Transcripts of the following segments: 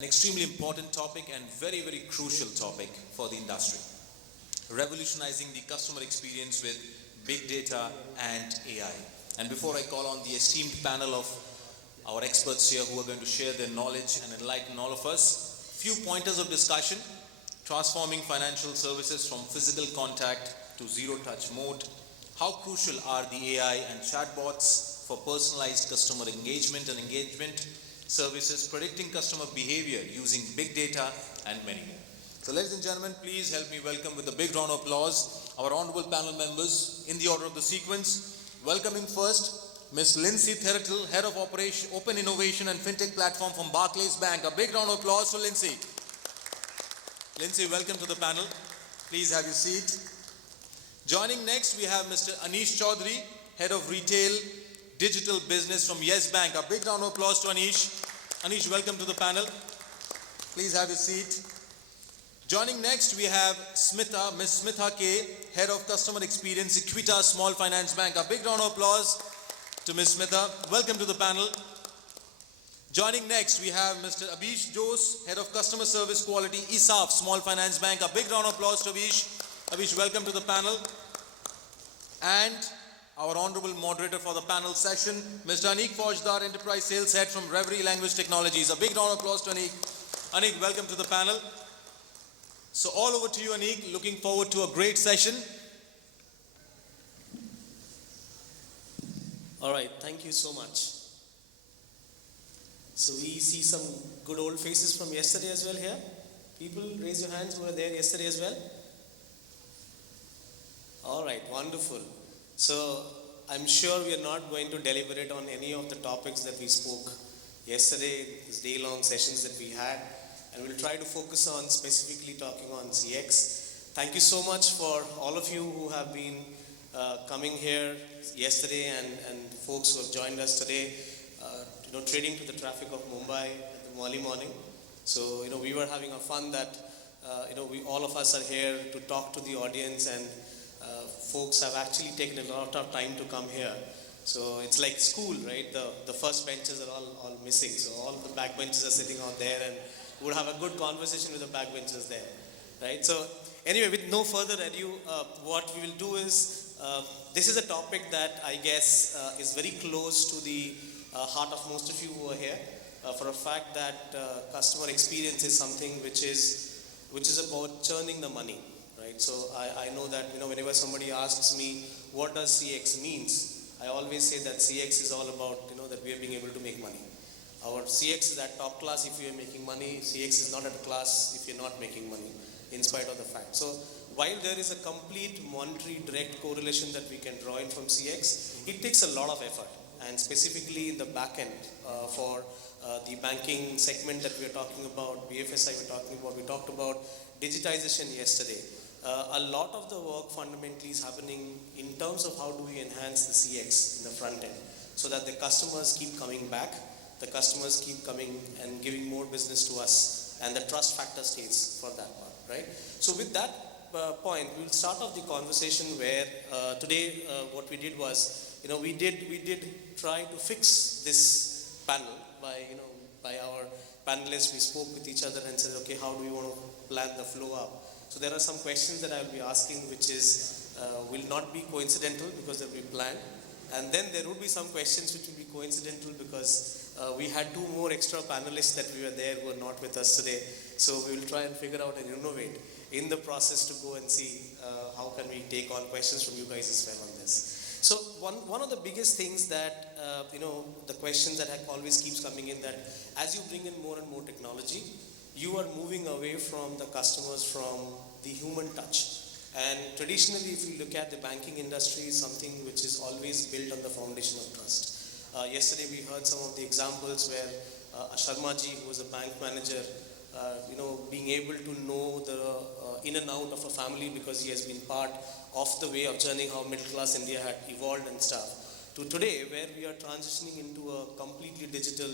An extremely important topic and very, very crucial topic for the industry. Revolutionizing the customer experience with big data and AI. And before I call on the esteemed panel of our experts here who are going to share their knowledge and enlighten all of us, few pointers of discussion: transforming financial services from physical contact to zero-touch mode. How crucial are the AI and chatbots for personalized customer engagement services, predicting customer behavior using big data, and many more. So ladies and gentlemen, please help me welcome with a big round of applause our honorable panel members in the order of the sequence. Welcoming first Ms. Lincy Therattil, Head of Open Innovation and Fintech Platform from Barclays Bank. A big round of applause for Lincy. Lincy, welcome to the panel. Please have your seat. Joining next, we have Mr. Anish Chowdhary, Head of Retail Digital Business from Yes Bank. A big round of applause to Anish. Anish, welcome to the panel. Please have your seat. Joining next, we have Smitha, Ms. Smitha K, Head of Customer Experience, Equitas Small Finance Bank. A big round of applause to Ms. Smitha. Welcome to the panel. Joining next, we have Mr. Abiesh Jose, Head of Customer Service Quality, ESAF Small Finance Bank. A big round of applause to Abiesh. Abiesh, welcome to the panel. And our honorable moderator for the panel session, Mr. Anik, Fouzdar, Enterprise Sales Head from Reverie Language Technologies. A big round of applause to Anik. Anik, welcome to the panel. So all over to you, Anik. Looking forward to a great session. All right, thank you so much. So we see some good old faces from yesterday as well here. People, raise your hands who were there yesterday as well. All right, wonderful. So I'm sure we are not going to deliberate on any of the topics that we spoke yesterday, these day-long sessions that we had, and we'll try to focus on specifically talking on CX. Thank you so much for all of you who have been coming here yesterday and folks who have joined us today, trading to the traffic of Mumbai at the early morning. So, we were having a fun that, all of us are here to talk to the audience, and folks have actually taken a lot of time to come here. So it's like school, right? The first benches are all missing. So all the back benches are sitting out there, and we'll have a good conversation with the back benches there, right? So anyway, with no further ado, what we will do is, this is a topic that I guess is very close to the heart of most of you who are here, for a fact that customer experience is something which is about churning the money. Right? So I know that whenever somebody asks me what does CX means, I always say that CX is all about that we are being able to make money. Our CX is at top class if you are making money. CX is not at a class if you're not making money, in spite of the fact. So while there is a complete monetary direct correlation that we can draw in from CX, it takes a lot of effort, and specifically in the back end for the banking segment that we are talking about, BFSI we talked about digitization yesterday. A lot of the work fundamentally is happening in terms of how do we enhance the CX in the front end, so that the customers keep coming back, the customers keep coming and giving more business to us, and the trust factor stays for that part, right? So with that point, we will start off the conversation where today what we did was, we did try to fix this panel by our panelists. We spoke with each other and said, okay, how do we want to plan the flow up? So there are some questions that I will be asking which will not be coincidental because they will be planned. And then there will be some questions which will be coincidental because we had two more extra panelists that we were there who are not with us today. So we will try and figure out and innovate in the process to go and see how can we take on questions from you guys as well on this. So one of the biggest things that, the questions that always keeps coming in, that as you bring in more and more technology, you are moving away from the customers, from the human touch. And traditionally, if you look at the banking industry, is something which is always built on the foundation of trust. Yesterday, we heard some of the examples where a Sharmaji, who was a bank manager, being able to know the in and out of a family because he has been part of the way of journey how middle class India had evolved and stuff, to today where we are transitioning into a completely digital.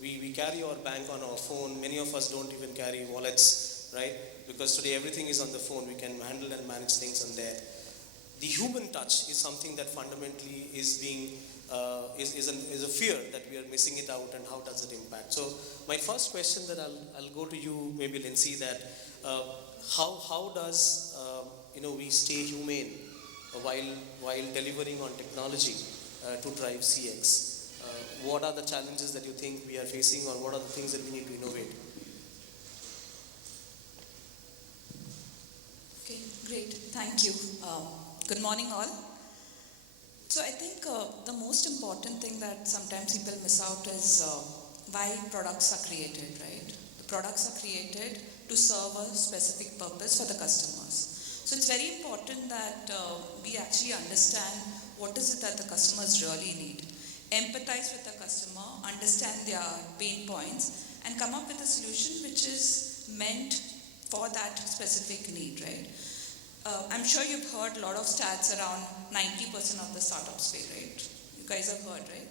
We carry our bank on our phone. Many of us don't even carry wallets, right? Because today everything is on the phone. We can handle and manage things on there. The human touch is something that fundamentally is being is a fear that we are missing it out, and how does it impact? So my first question that I'll go to you, maybe Lincy, that how does we stay humane while delivering on technology to drive CX? What are the challenges that you think we are facing, or what are the things that we need to innovate? Okay, great. Thank you. Good morning, all. So I think the most important thing that sometimes people miss out is why products are created, right? The products are created to serve a specific purpose for the customers. So it's very important that we actually understand what is it that the customers really need. Empathize with the customer, understand their pain points, and come up with a solution which is meant for that specific need, right? I'm sure you've heard a lot of stats around 90% of the startups fail, right? You guys have heard, right?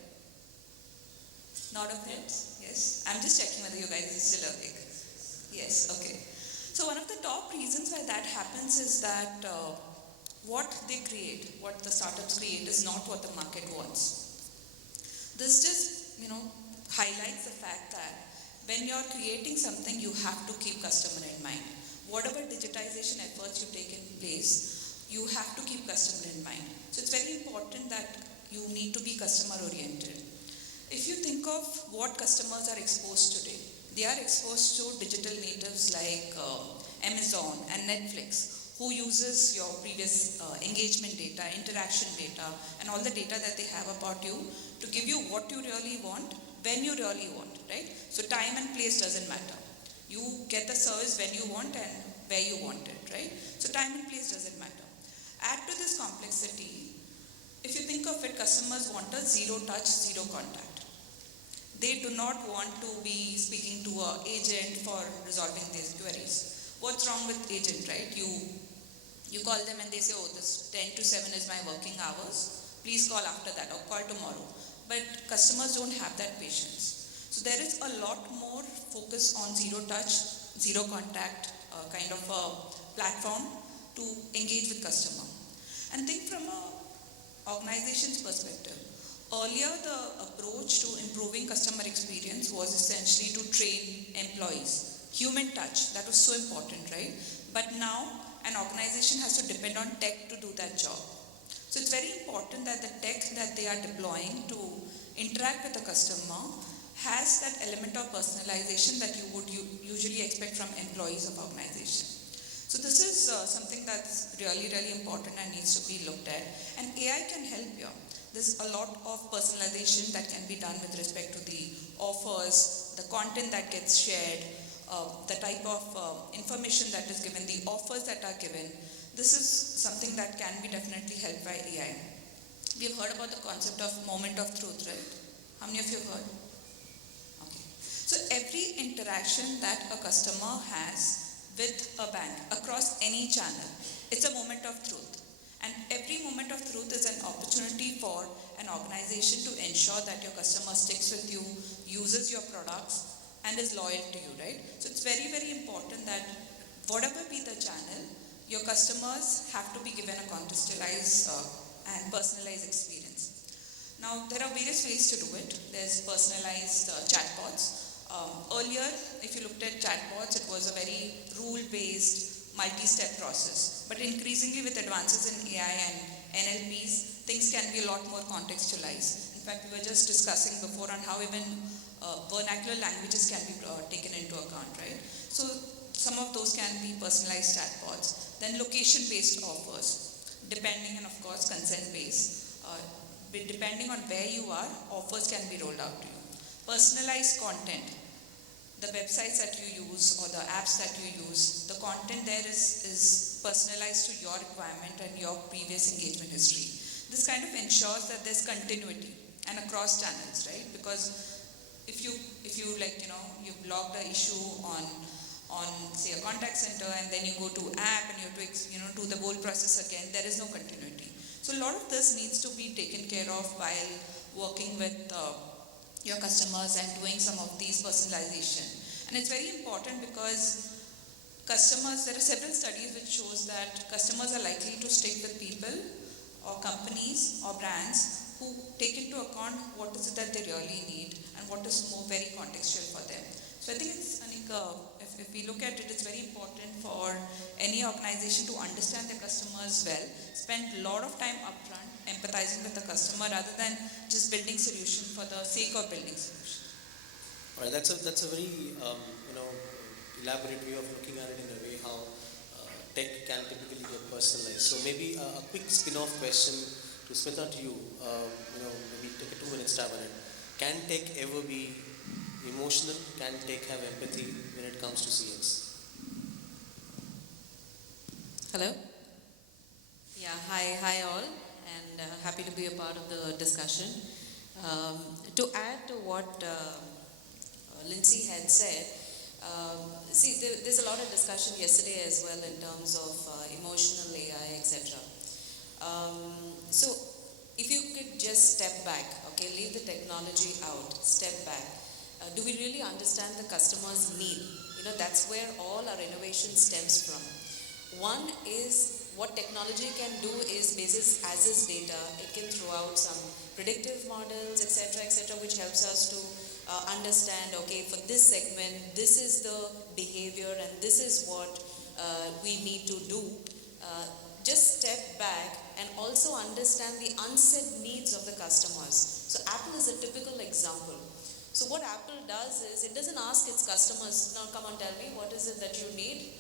Nod of heads? Yes. I'm just checking whether you guys are still awake. Yes, okay. So one of the top reasons why that happens is that what they create, what the startups create, is not what the market wants. This just, highlights the fact that when you're creating something, you have to keep customer in mind. Whatever digitization efforts you take in place, you have to keep customer in mind. So it's very important that you need to be customer oriented. If you think of what customers are exposed today, they are exposed to digital natives like Amazon and Netflix, who uses your previous engagement data, interaction data, and all the data that they have about you to give you what you really want, when you really want, right? So time and place doesn't matter. You get the service when you want and where you want it, right? So time and place doesn't matter. Add to this complexity, if you think of it, customers want a zero touch, zero contact. They do not want to be speaking to an agent for resolving these queries. What's wrong with agent, right? You call them and they say, oh, this 10 to 7 is my working hours. Please call after that or call tomorrow. But customers don't have that patience. So there is a lot more focus on zero touch, zero contact kind of a platform to engage with customer. And think from an organization's perspective. Earlier, the approach to improving customer experience was essentially to train employees. Human touch, that was so important, right? But now, an organization has to depend on tech to do that job. So it's very important that the tech that they are deploying to interact with the customer has that element of personalization that you would usually expect from employees of organization. So this is something that's really, really important and needs to be looked at. And AI can help you. There's a lot of personalization that can be done with respect to the offers, the content that gets shared, the type of information that is given, the offers that are given. This is something that can be definitely helped by AI. We've heard about the concept of moment of truth, right? How many of you have heard? Okay. So every interaction that a customer has with a bank across any channel, it's a moment of truth. And every moment of truth is an opportunity for an organization to ensure that your customer sticks with you, uses your products, and is loyal to you, right? So it's very, very important that whatever be the channel, your customers have to be given a contextualized and personalized experience. Now, there are various ways to do it. There's personalized chatbots. Earlier, if you looked at chatbots, it was a very rule-based, multi-step process. But increasingly with advances in AI and NLPs, things can be a lot more contextualized. In fact, we were just discussing before on how even vernacular languages can be taken into account, right? So some of those can be personalized chatbots. Then location-based offers, depending, and of course consent-based. Depending on where you are, offers can be rolled out to you. Personalized content, the websites that you use or the apps that you use, the content there is personalized to your requirement and your previous engagement history. This kind of ensures that there's continuity and across channels, right? Because if you you've logged an issue on say a contact center and then you go to app and you have to do the whole process again, there is no continuity. So a lot of this needs to be taken care of while working with your customers and doing some of these personalization. And it's very important because customers, there are several studies which shows that customers are likely to stick with people or companies or brands who take into account what is it that they really need and what is more very contextual for them. So I think it's, Anik, if we look at it, it's very important for any organization to understand their customers well, spend a lot of time upfront empathizing with the customer rather than just building solution for the sake of building solution. All right, that's a very elaborate way of looking at it in a way how tech can typically get personalized. So maybe a quick spin-off question to Smitha, to you. Maybe take a 2 minute stab on it. Can tech ever be emotional? Can tech have empathy when it comes to CX? Hello. Yeah, hi all, and happy to be a part of the discussion. To add to what Lincy had said, there's a lot of discussion yesterday as well in terms of emotional AI, etc. So if you could just step back, okay, leave the technology out, step back. Do we really understand the customer's need? That's where all our innovation stems from. One is what technology can do is basis as is data. It can throw out some predictive models, etc., which helps us to understand, okay, for this segment, this is the behavior and this is what we need to do. Just step back and also understand the unsaid needs of the customers. So Apple is a typical example. So what Apple does is, it doesn't ask its customers, now come on, tell me, what is it that you need?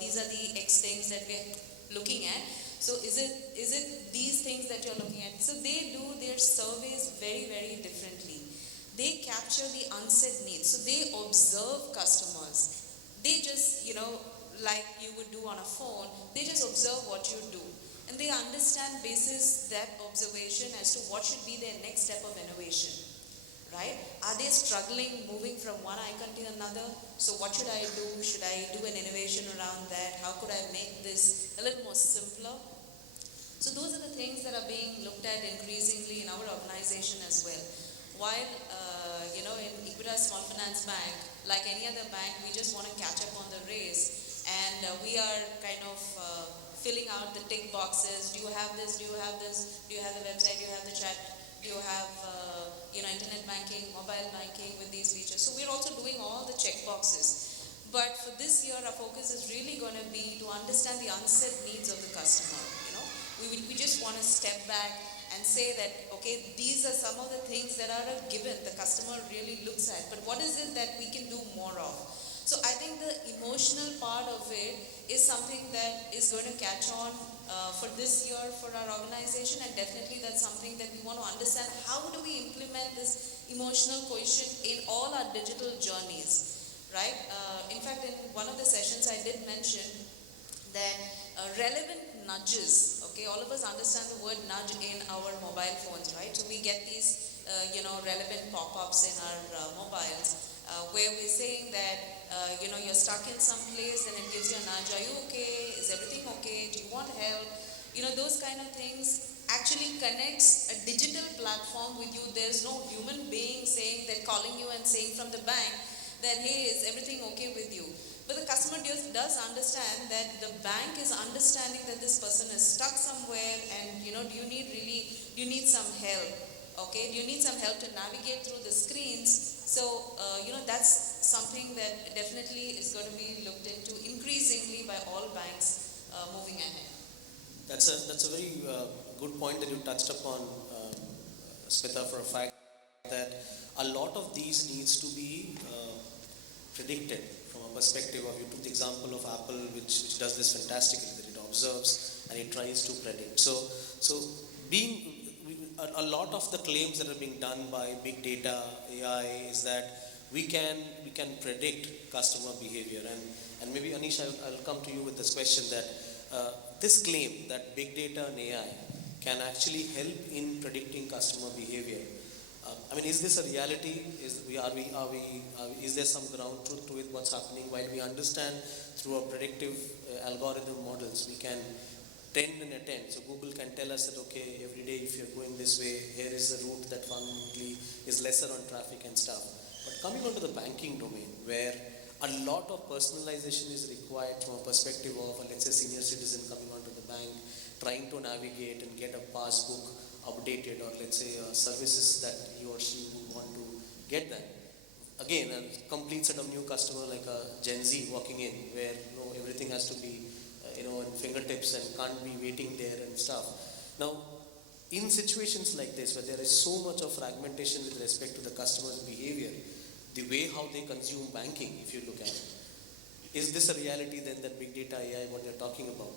These are the X things that we're looking at. So is it these things that you're looking at? So they do their surveys very, very differently. They capture the unsaid needs. So they observe customers. They just, like you would do on a phone, they just observe what you do. And they understand basis that observation as to what should be their next step of innovation. Right? Are they struggling moving from one icon to another? So what should I do? Should I do an innovation around that? How could I make this a little more simpler? So those are the things that are being looked at increasingly in our organization as well. While, in Equitas Small Finance Bank, like any other bank, we just want to catch up on the race. And we are kind of filling out the tick boxes. Do you have this? Do you have this? Do you have the website? Do you have the chat? Do you have, internet banking, mobile banking with these features? So we're also doing all the check boxes. But for this year, our focus is really going to be to understand the unsaid needs of the customer. We just want to step back and say that, okay, these are some of the things that are a given, the customer really looks at, but what is it that we can do more of? So I think the emotional part of it is something that is going to catch on for this year for our organization, and definitely that's something that we want to understand. How do we implement this emotional quotient in all our digital journeys, right? In fact, in one of the sessions I did mention that relevant nudges, okay, all of us understand the word nudge in our mobile phones, right? So we get these, relevant pop-ups in our mobiles where we're saying that, you're stuck in some place and it gives you a nudge. Are you okay? Is everything okay? Do you want help? Those kind of things actually connects a digital platform with you. There's no human being saying that, calling you and saying from the bank that, hey, is everything okay with you? But the customer does understand that the bank is understanding that this person is stuck somewhere and, do you need some help? Okay, do you need some help to navigate through the screens? So, that's something that definitely is going to be looked into increasingly by all banks moving ahead. That's a very good point that you touched upon, Smitha, for a fact that a lot of these needs to be predicted from a perspective of, you took the example of Apple, which does this fantastically, that it observes and it tries to predict. So a lot of the claims that are being done by big data, AI, is that we can predict customer behavior. And maybe, Anish, I'll come to you with this question that this claim that big data and AI can actually help in predicting customer behavior. Is this a reality? Is there some ground truth to it? What's happening? While we understand through our predictive algorithm models, we can tend and attend. So Google can tell us that, okay, every day if you're going this way, here is the route that fundamentally is lesser on traffic and stuff. But coming onto the banking domain, where a lot of personalization is required from a perspective of, let's say, senior citizen coming onto the bank, trying to navigate and get a passbook updated, or let's say services that he or she would want to get them. Again, a complete set of new customer like a Gen Z walking in, where everything has to be in fingertips and can't be waiting there and stuff. Now, in situations like this, where there is so much of fragmentation with respect to the customer's behavior, the way how they consume banking, if you look at it, is this a reality then, that big data AI, what you're talking about?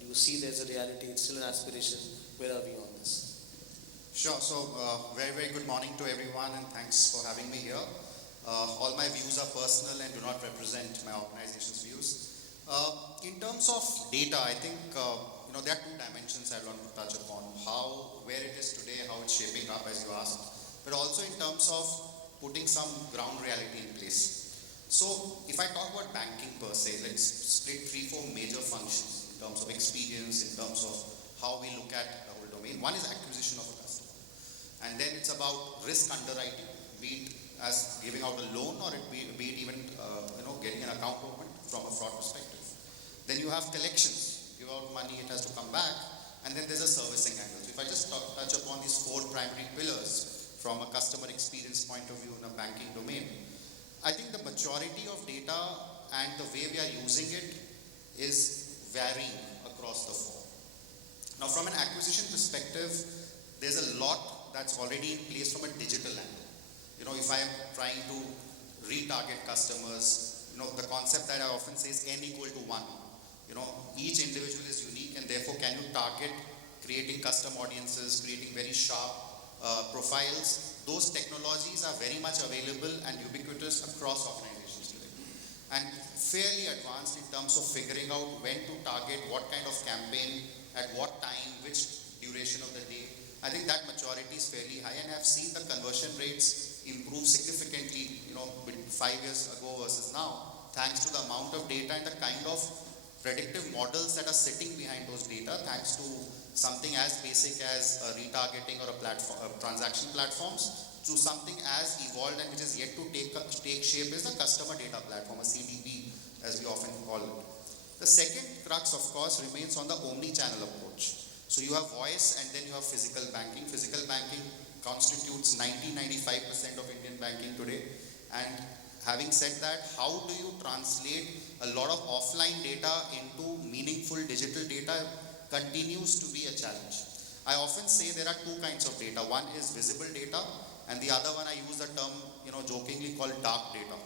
Do you see there's a reality? It's still an aspiration. Where are we on this? Sure. So, very, very good morning to everyone, and thanks for having me here. All my views are personal and do not represent my organization's views. In terms of data, I think there are two dimensions I want to touch upon: where it is today, how it's shaping up, as you asked, but also in terms of putting some ground reality in place. So, if I talk about banking per se, let's split 3-4 major functions in terms of experience, in terms of how we look at the whole domain. One is acquisition of a customer, and then it's about risk underwriting, be it as giving out a loan, or be it even getting an account opened from a fraud perspective. Then you have collections, give out money, it has to come back, and then there's a servicing angle. So if I just touch upon these 4 primary pillars from a customer experience point of view in a banking domain, I think the maturity of data and the way we are using it is varying across the 4. Now, from an acquisition perspective, there's a lot that's already in place from a digital angle. If I am trying to retarget customers, the concept that I often say is n equal to 1. Each individual is unique, and therefore can you target creating custom audiences, creating very sharp profiles. Those technologies are very much available and ubiquitous across organizations today, and fairly advanced in terms of figuring out when to target, what kind of campaign, at what time, which duration of the day. I think that maturity is fairly high, and I've seen the conversion rates improve significantly, 5 years ago versus now, thanks to the amount of data and the kind of predictive models that are sitting behind those data, thanks to something as basic as retargeting or transaction platforms, to something as evolved and which is yet to take shape is the customer data platform, a CDP, as we often call it. The second crux, of course, remains on the omni-channel approach. So you have voice, and then you have physical banking. Physical banking constitutes 90-95% of Indian banking today. And having said that, how do you translate a lot of offline data into meaningful digital data continues to be a challenge. I often say there are 2 kinds of data. One is visible data, and the other one I use the term, jokingly called dark data.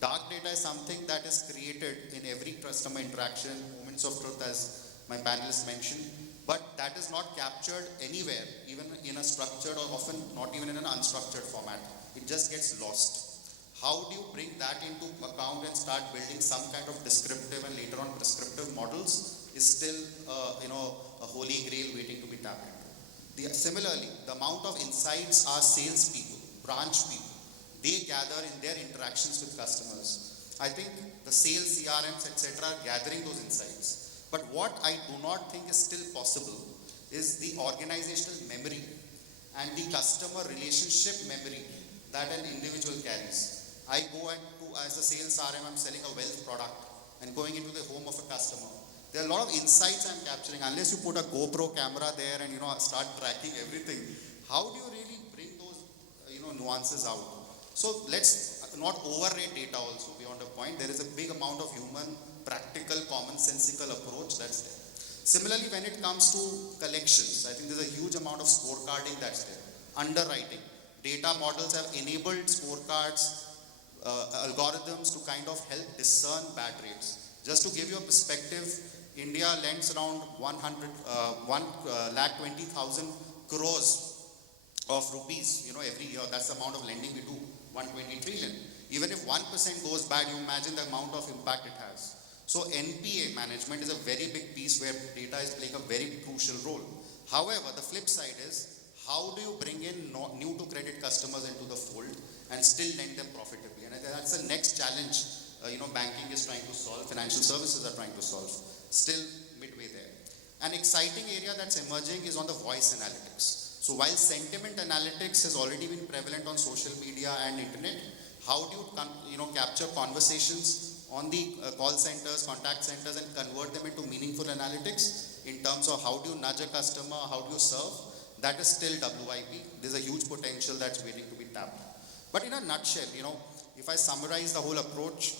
Dark data is something that is created in every customer interaction, moments of truth, as my panelists mentioned, but that is not captured anywhere, even in a structured or often not even in an unstructured format. It just gets lost. How do you bring that into account and start building some kind of descriptive and later on prescriptive models is still, a holy grail waiting to be tapped into. Similarly, the amount of insights our salespeople, branch people, they gather in their interactions with customers. I think the sales CRMs, etc., are gathering those insights. But what I do not think is still possible is the organizational memory and the customer relationship memory that an individual carries. I go as a sales RM, I'm selling a wealth product and going into the home of a customer. There are a lot of insights I'm capturing. Unless you put a GoPro camera there and start tracking everything, how do you really bring those nuances out? So let's not overrate data also beyond a point. There is a big amount of human, practical, commonsensical approach that's there. Similarly, when it comes to collections, I think there's a huge amount of scorecarding that's there. Underwriting. Data models have enabled scorecards, algorithms to kind of help discern bad rates. Just to give you a perspective, India lends around 1,20,000 crores of rupees, every year. That's the amount of lending we do, 120 trillion. Even if 1% goes bad, you imagine the amount of impact it has. So NPA management is a very big piece where data is playing a very crucial role. However, the flip side is, how do you bring in new to credit customers into the fold and still lend them profitably? And that's the next challenge, banking is trying to solve, financial services are trying to solve. Still midway there. An exciting area that's emerging is on the voice analytics. So while sentiment analytics has already been prevalent on social media and internet, how do you capture conversations on the call centers, contact centers, and convert them into meaningful analytics in terms of how do you nudge a customer, how do you serve, that is still WIP. There's a huge potential that's waiting to be tapped. But in a nutshell, if I summarize the whole approach,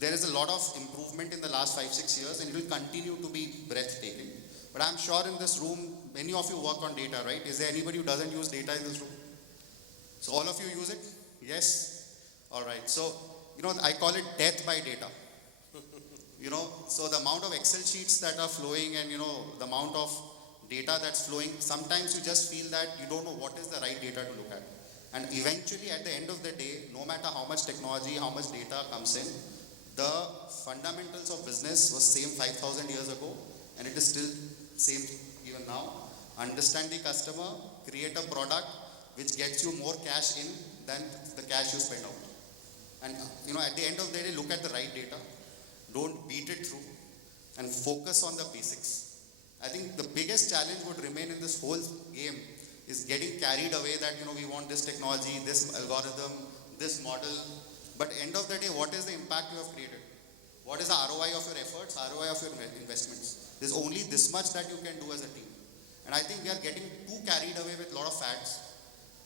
there is a lot of improvement in the last 5-6 years, and it will continue to be breathtaking. But I'm sure in this room, many of you work on data, right? Is there anybody who doesn't use data in this room? So all of you use it? Yes? All right. So, I call it death by data. So the amount of Excel sheets that are flowing and, the amount of data that's flowing, sometimes you just feel that you don't know what is the right data to look at. And eventually, at the end of the day, no matter how much technology, how much data comes in, the fundamentals of business was same 5,000 years ago, and it is still same even now. Understand the customer, create a product which gets you more cash in than the cash you spend out. And at the end of the day, look at the right data. Don't beat it through, and focus on the basics. I think the biggest challenge would remain in this whole game is getting carried away that, we want this technology, this algorithm, this model. But end of the day, what is the impact you have created? What is the ROI of your efforts, ROI of your investments? There's only this much that you can do as a team. And I think we are getting too carried away with a lot of fads.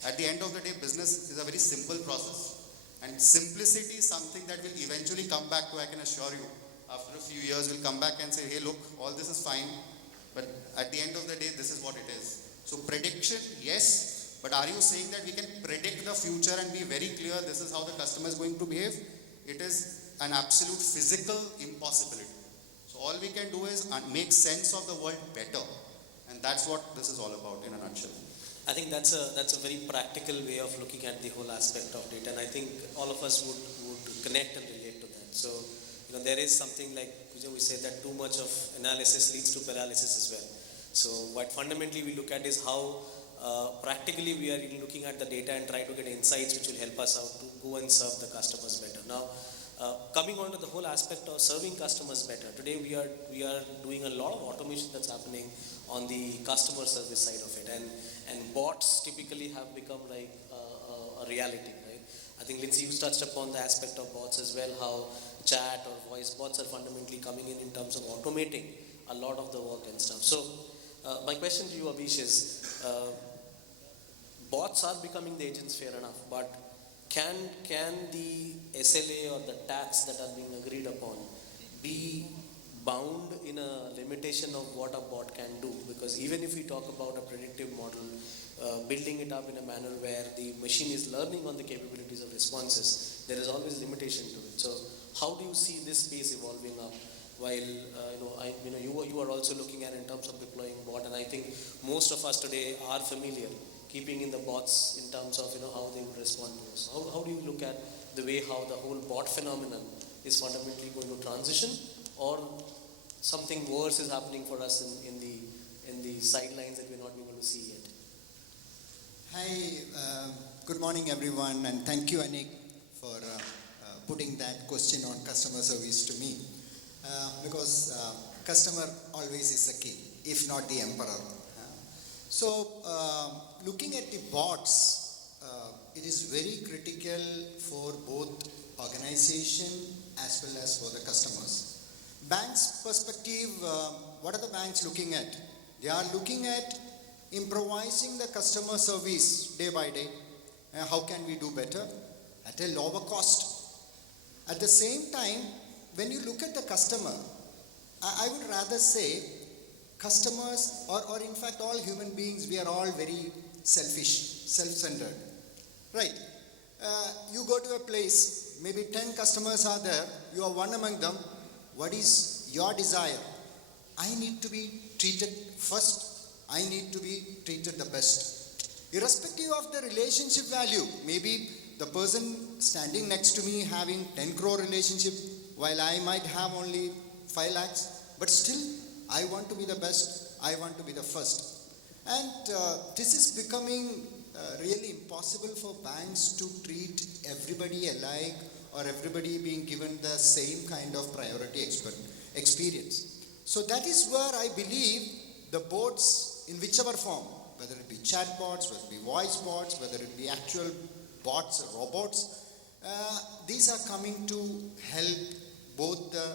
At the end of the day, business is a very simple process. And simplicity is something that will eventually come back to, I can assure you. After a few years, we'll come back and say, hey, look, all this is fine. But at the end of the day, this is what it is. So prediction, yes. But are you saying that we can predict the future and be very clear this is how the customer is going to behave? It is an absolute physical impossibility. So all we can do is make sense of the world better. And that's what this is all about in a nutshell. I think that's a very practical way of looking at the whole aspect of data, and I think all of us would connect and relate to that. So, there is something like, we say that too much of analysis leads to paralysis as well. So what fundamentally we look at is how practically we are looking at the data and try to get insights which will help us out to go and serve the customers better. Now, coming on to the whole aspect of serving customers better, today we are doing a lot of automation that's happening on the customer service side of it, and bots typically have become like a reality, right? I think Lincy, you touched upon the aspect of bots as well, how chat or voice bots are fundamentally coming in terms of automating a lot of the work and stuff. So my question to you, Abiesh, is bots are becoming the agents, fair enough, but can the SLA or the tax that are being agreed upon be bound in a limitation of what a bot can do? Because even if we talk about a predictive model, building it up in a manner where the machine is learning on the capabilities of responses, there is always limitation to it. So how do you see this space evolving up? While you are also looking at in terms of deploying bot, and I think most of us today are familiar keeping in the bots in terms of how they would respond to us. How do you look at the way how the whole bot phenomenon is fundamentally going to transition, or something worse is happening for us in the sidelines that we're not able to see yet? Hi, good morning everyone, and thank you Anik for putting that question on customer service to me, because customer always is the king, if not the emperor. So looking at the bots, it is very critical for both organization as well as for the customers. Banks' perspective, what are the banks looking at? They are looking at improvising the customer service day by day. How can we do better at a lower cost? At the same time, when you look at the customer, I would rather say customers, or in fact all human beings, we are all very selfish, self-centered, right? You go to a place, maybe 10 customers are there, you are one among them. What is your desire? I need to be treated first. I need to be treated the best. Irrespective of the relationship value, maybe the person standing next to me having 10 crore relationship, while I might have only 5 lakhs, but still I want to be the best, I want to be the first. And this is becoming really impossible for banks to treat everybody alike, or everybody being given the same kind of priority experience. So that is where I believe the bots, in whichever form, whether it be chatbots, whether it be voice bots, whether it be actual bots or robots, these are coming to help both the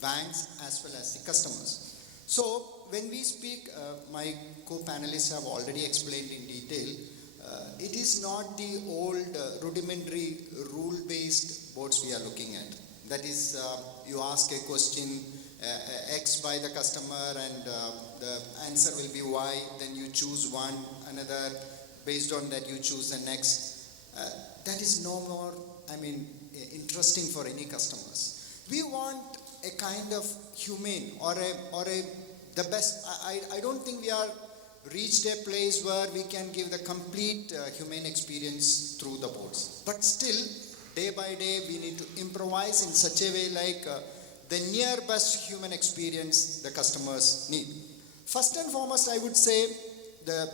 banks as well as the customers. So when we speak, my co-panelists have already explained in detail, it is not the old rudimentary rule-based boards we are looking at. That is, you ask a question X by the customer and the answer will be Y, then you choose one, another, based on that you choose the next. That is no more, interesting for any customers. We want a kind of humane or the best. I don't think we are reached a place where we can give the complete humane experience through the boards. But still, day by day, we need to improvise in such a way like the near best human experience the customers need. First and foremost, I would say the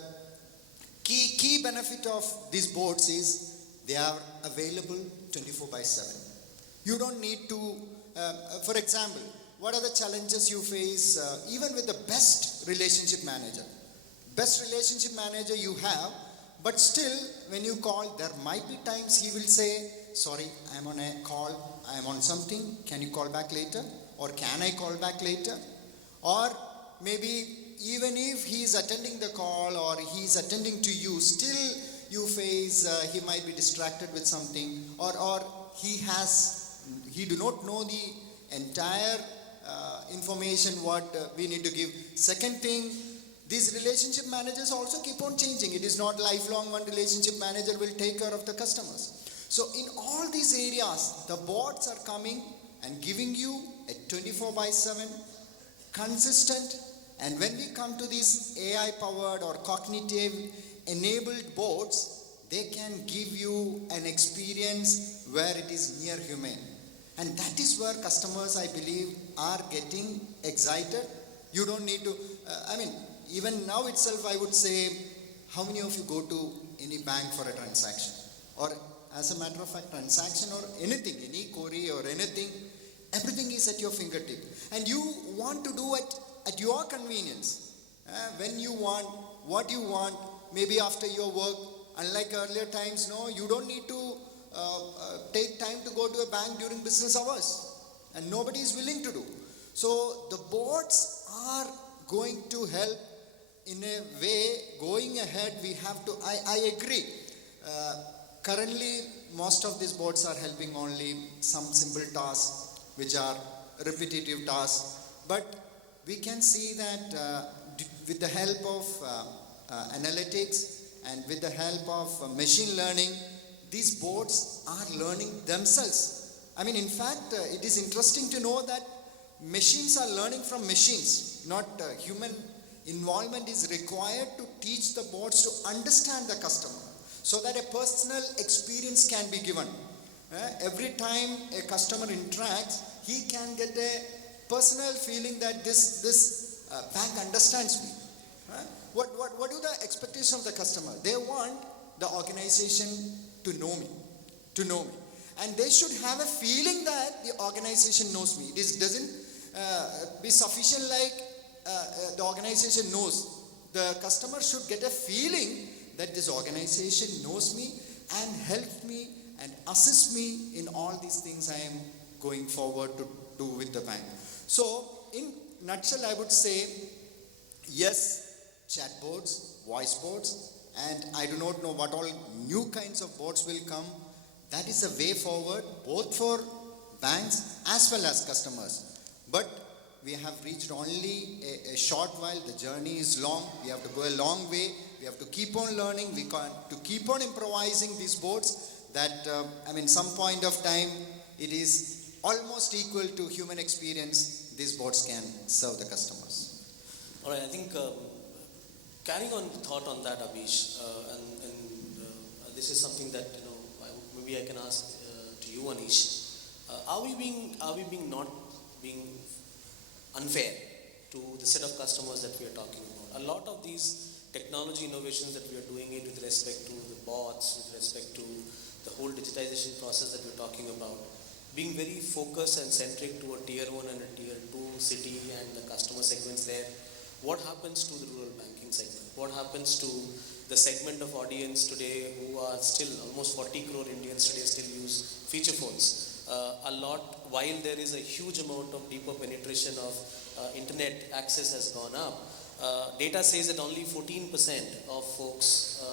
key benefit of these boards is they are available 24/7. You don't need to, for example, what are the challenges you face even with the best relationship manager? Best relationship manager you have, but still when you call, there might be times he will say, sorry, I'm on a call, I'm on something, can you call back later? Or can I call back later? Or maybe even if he's attending the call or he's attending to you, still you face, he might be distracted with something, or he do not know the entire information what we need to give. Second thing, these relationship managers also keep on changing. It is not lifelong one relationship manager will take care of the customers. So in all these areas, the bots are coming and giving you a 24/7 consistent. And when we come to these AI powered or cognitive enabled bots, they can give you an experience where it is near human. And that is where customers, I believe, are getting excited. You don't need to, even now itself, I would say, how many of you go to any bank for a transaction? Or as a matter of fact, transaction or anything, any query or anything, everything is at your fingertip. And you want to do it at your convenience. When you want, what you want, maybe after your work. Unlike earlier times, no, you don't need to take time to go to a bank during business hours. And nobody is willing to do. So the bots are going to help in a way. Going ahead, we have to, I agree. Currently, most of these bots are helping only some simple tasks, which are repetitive tasks. But we can see that with the help of analytics and with the help of machine learning, these bots are learning themselves. In fact, it is interesting to know that machines are learning from machines, not human involvement is required to teach the bots to understand the customer so that a personal experience can be given. Every time a customer interacts, he can get a personal feeling that this bank understands me. What are the expectations of the customer? They want the organization to know me. And they should have a feeling that the organization knows me. It doesn't be sufficient like the organization knows. The customer should get a feeling that this organization knows me and helps me and assists me in all these things I am going forward to do with the bank. So in nutshell, I would say, yes, chatbots, voice bots, and I do not know what all new kinds of bots will come. That is a way forward, both for banks as well as customers. But we have reached only a short while. The journey is long. We have to go a long way. We have to keep on learning. We have to keep on improvising these bots that, some point of time, it is almost equal to human experience. These bots can serve the customers. All right, I think carrying on the thought on that, Abiesh, and this is something that maybe I can ask to you, Anish. Are we not being unfair to the set of customers that we are talking about? A lot of these technology innovations that we are doing it with respect to the bots, with respect to the whole digitization process that we're talking about, being very focused and centric to a tier 1 and a tier 2 city and the customer segments there. What happens to the rural banking segment? What happens to the segment of audience today who are still almost 40 crore Indians today still use feature phones? a lot, while there is a huge amount of deeper penetration of internet access has gone up, data says that only 14% of folks,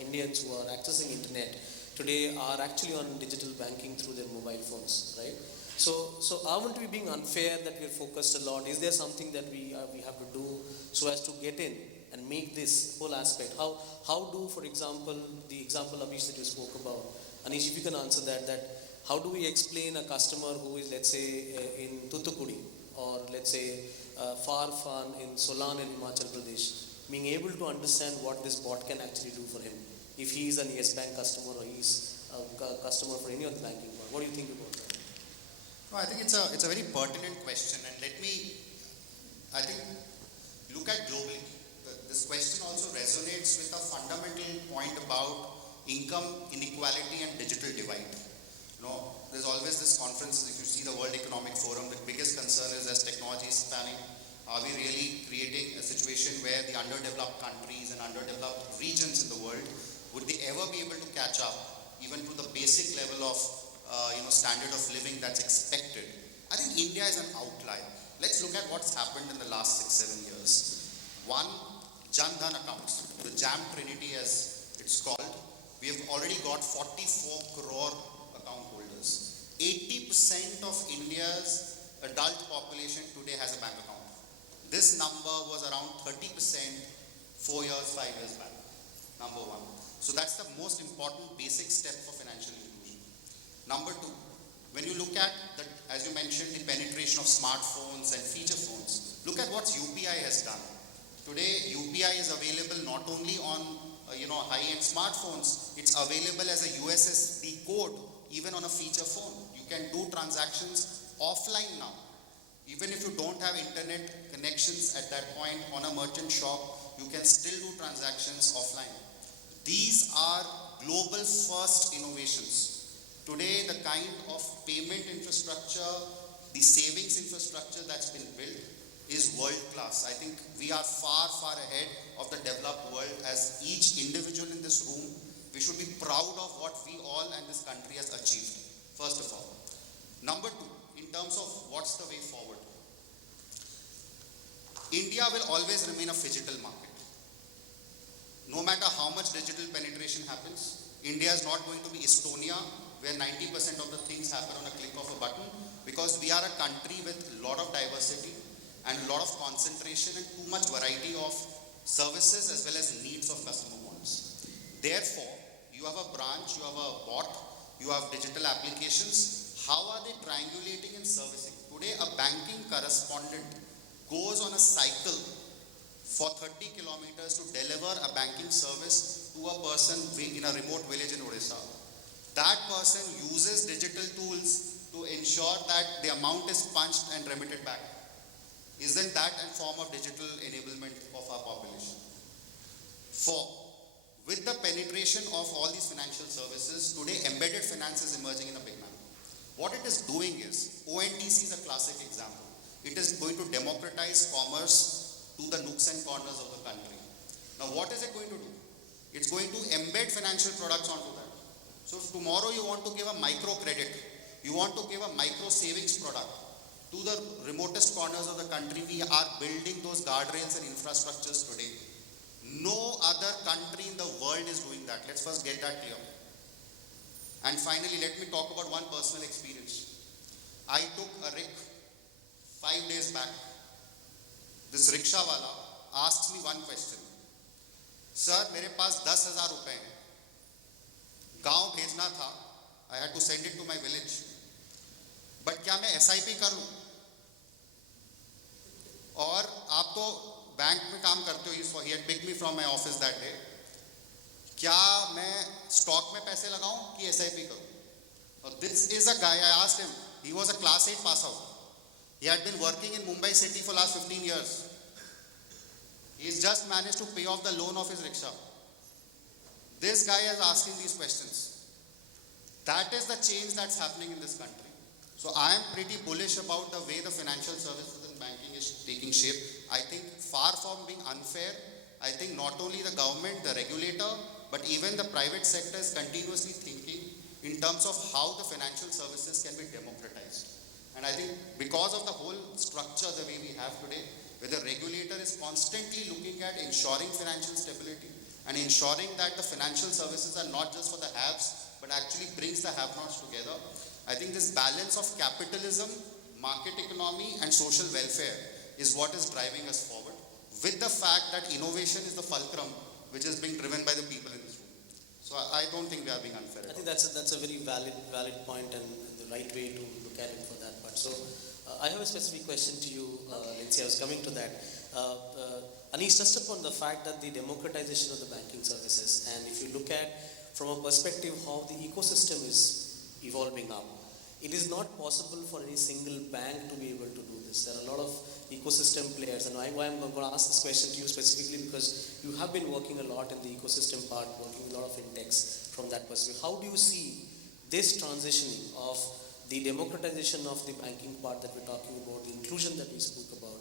Indians who are accessing internet today are actually on digital banking through their mobile phones, right? So aren't we being unfair that we're focused a lot? Is there something that we have to do so as to get in and make this whole aspect? How do, for example, the example Abiesh that you spoke about, Anish, if you can answer that how do we explain a customer who is, let's say, in Thoothukudi or let's say far in Solan in Himachal Pradesh, being able to understand what this bot can actually do for him if he is an Yes Bank customer or he's a customer for any other banking bot? What do you think about that? No, I think it's a very pertinent question, and let me, I think, look at globally. This question also resonates with a fundamental point about income inequality and digital divide. You know, there's always this conference, if you see the World Economic Forum, the biggest concern is as technology is spanning, are we really creating a situation where the underdeveloped countries and underdeveloped regions in the world, would they ever be able to catch up even to the basic level of standard of living that's expected? I think India is an outlier. Let's look at what's happened in the last 6-7 years. One, Jan Dhan accounts, the JAM Trinity as it's called. We have already got 44 crore account holders. 80% of India's adult population today has a bank account. This number was around 30% 4 years, 5 years back. Number one. So that's the most important basic step for financial inclusion. Number two, when you look at, as you mentioned, the penetration of smartphones and feature phones, look at what UPI has done. Today, UPI is available not only on high-end smartphones, it's available as a USSD code even on a feature phone. You can do transactions offline now. Even if you don't have internet connections at that point on a merchant shop, you can still do transactions offline. These are global first innovations. Today, the kind of payment infrastructure, the savings infrastructure that's been built is world class. I think we are far ahead of the developed world. As each individual in this room, we should be proud of what we all and this country has achieved, first of all. Number two, in terms of what's the way forward, India will always remain a phygital market. No matter how much digital penetration happens, India is not going to be Estonia, where 90% of the things happen on a click of a button, because we are a country with a lot of diversity and a lot of concentration and too much variety of services as well as needs of customer wants. Therefore, you have a branch, you have a bot, you have digital applications. How are they triangulating and servicing? Today, a banking correspondent goes on a cycle for 30 kilometers to deliver a banking service to a person in a remote village in Odisha. That person uses digital tools to ensure that the amount is punched and remitted back. Isn't that a form of digital enablement of our population? Four, with the penetration of all these financial services, today embedded finance is emerging in a big manner. What it is doing is, ONDC is a classic example. It is going to democratize commerce to the nooks and corners of the country. Now what is it going to do? It's going to embed financial products onto that. So if tomorrow you want to give a micro credit, you want to give a micro savings product, to the remotest corners of the country, we are building those guardrails and infrastructures today. No other country in the world is doing that. Let's first get that clear. And finally, let me talk about one personal experience. I took a rik 5 days back. This rickshawala asked me one question. Sir, मेरे पास 10,000 रुपए हैं. गांव भेजना था. I had to send it to my village. But क्या मैं SIP करूं? और आप तो बैंक में काम करते हो, he had picked me from my office that day. क्या मैं स्टॉक में पैसे लगाऊं कि SIP करूं? This is a guy, I asked him, he was a class 8 pass out. He had been working in Mumbai city for last 15 years. He's just managed to pay off the loan of his rickshaw. This guy is asking these questions. That is the change that's happening in this country. So I am pretty bullish about the way the financial services and banking is taking shape. I think far from being unfair, I think not only the government, the regulator, but even the private sector is continuously thinking in terms of how the financial services can be democratized. And I think because of the whole structure the way we have today, where the regulator is constantly looking at ensuring financial stability and ensuring that the financial services are not just for the haves, but actually brings the have-nots together. I think this balance of capitalism, market economy and social welfare is what is driving us forward, with the fact that innovation is the fulcrum which is being driven by the people in this room. So I don't think we are being unfair. I think that's a very valid point and the right way to look at it for that part. So I have a specific question to you, Lincy. I was coming to that. Anish touched upon the fact that the democratization of the banking services, and if you look at from a perspective how the ecosystem is evolving up, it is not possible for any single bank to be able to do this. There are a lot of ecosystem players, and why I'm going to ask this question to you specifically because you have been working a lot in the ecosystem part, working with a lot of fintechs from that perspective. How do you see this transitioning of the democratization of the banking part that we're talking about, the inclusion that we spoke about,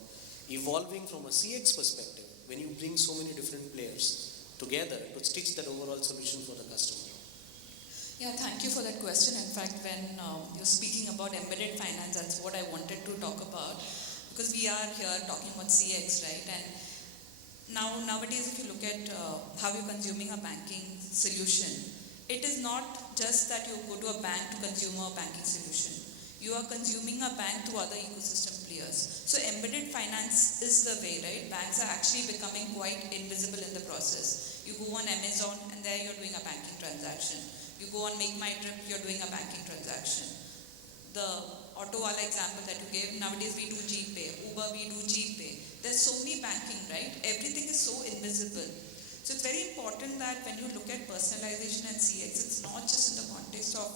evolving from a CX perspective when you bring so many different players together to stitch that overall solution for the customer? Yeah, thank you for that question. In fact, when you're speaking about embedded finance, that's what I wanted to talk about, because we are here talking about CX, right? And nowadays, if you look at how you're consuming a banking solution, it is not just that you go to a bank to consume a banking solution. You are consuming a bank through other ecosystem players. So embedded finance is the way, right? Banks are actually becoming quite invisible in the process. You go on Amazon and there you're doing a banking transaction. You go on Make My Trip, you're doing a banking transaction. The auto wala example that you gave, nowadays we do GPay, Uber we do GPay. There's so many banking, right? Everything is so invisible. So it's very important that when you look at personalization and CX, it's not just in the context of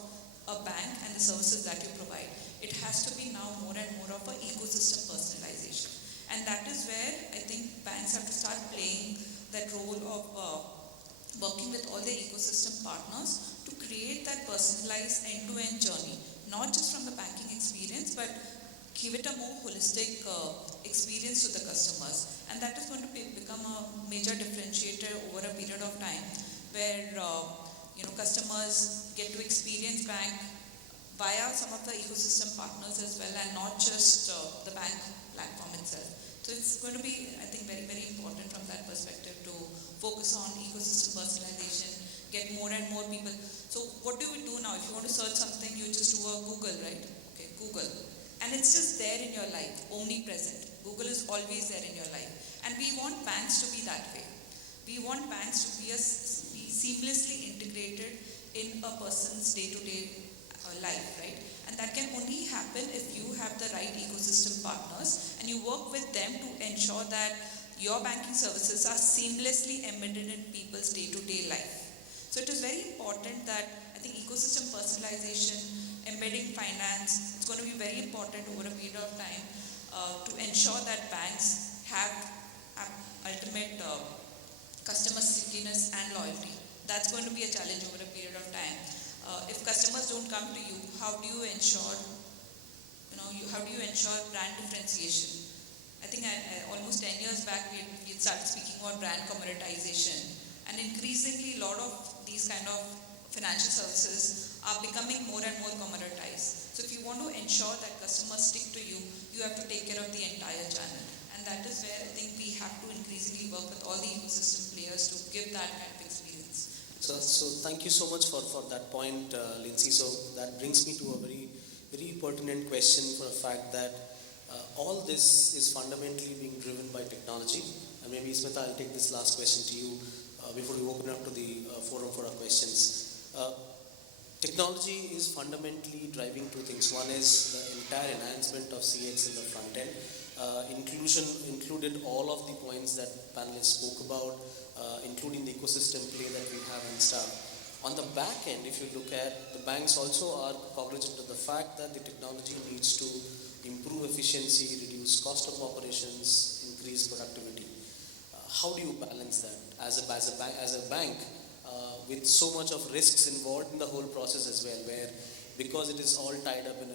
a bank and the services that you provide. It has to be now more and more of an ecosystem personalization. And that is where I think banks have to start playing that role of working with all the ecosystem partners to create that personalized end-to-end journey, not just from the banking experience, but give it a more holistic experience to the customers. And that is going to become a major differentiator over a period of time, where customers get to experience bank via some of the ecosystem partners as well, and not just the bank platform itself. So it's going to be, I think, very, very important from that perspective to focus on ecosystem personalization, get more and more people. So what do we do now? If you want to search something, you just do a Google, right? Okay, Google. And it's just there in your life, omnipresent. Google is always there in your life. And we want banks to be that way. We want banks to be seamlessly integrated in a person's day-to-day life, right? And that can only happen if you have the right ecosystem partners and you work with them to ensure that your banking services are seamlessly embedded in people's day-to-day life. So it is very important that I think ecosystem personalization, embedding finance, it's going to be very important over a period of time to ensure that banks have ultimate customer stickiness and loyalty. That's going to be a challenge over a period of time. If customers don't come to you, how do you ensure, how do you ensure brand differentiation? I think almost 10 years back, we started speaking about brand commoditization. And increasingly, a lot of these kind of financial services are becoming more and more commoditized. So if you want to ensure that customers stick to you, you have to take care of the entire channel. And that is where I think we have to increasingly work with all the ecosystem players to give that kind of experience. So thank you so much for that point, Lincy. So that brings me to a very, very pertinent question for the fact that all this is fundamentally being driven by technology. And maybe, Smitha, I'll take this last question to you before we open up to the forum for our questions. Technology is fundamentally driving two things. One is the entire enhancement of CX in the front end. Inclusion included all of the points that panelists spoke about, including the ecosystem play that we have and stuff. On the back end, if you look at, the banks also are cognizant of the fact that the technology needs to improve efficiency, reduce cost of operations, increase productivity. How do you balance that as a bank with so much of risks involved in the whole process as well, where because it is all tied up in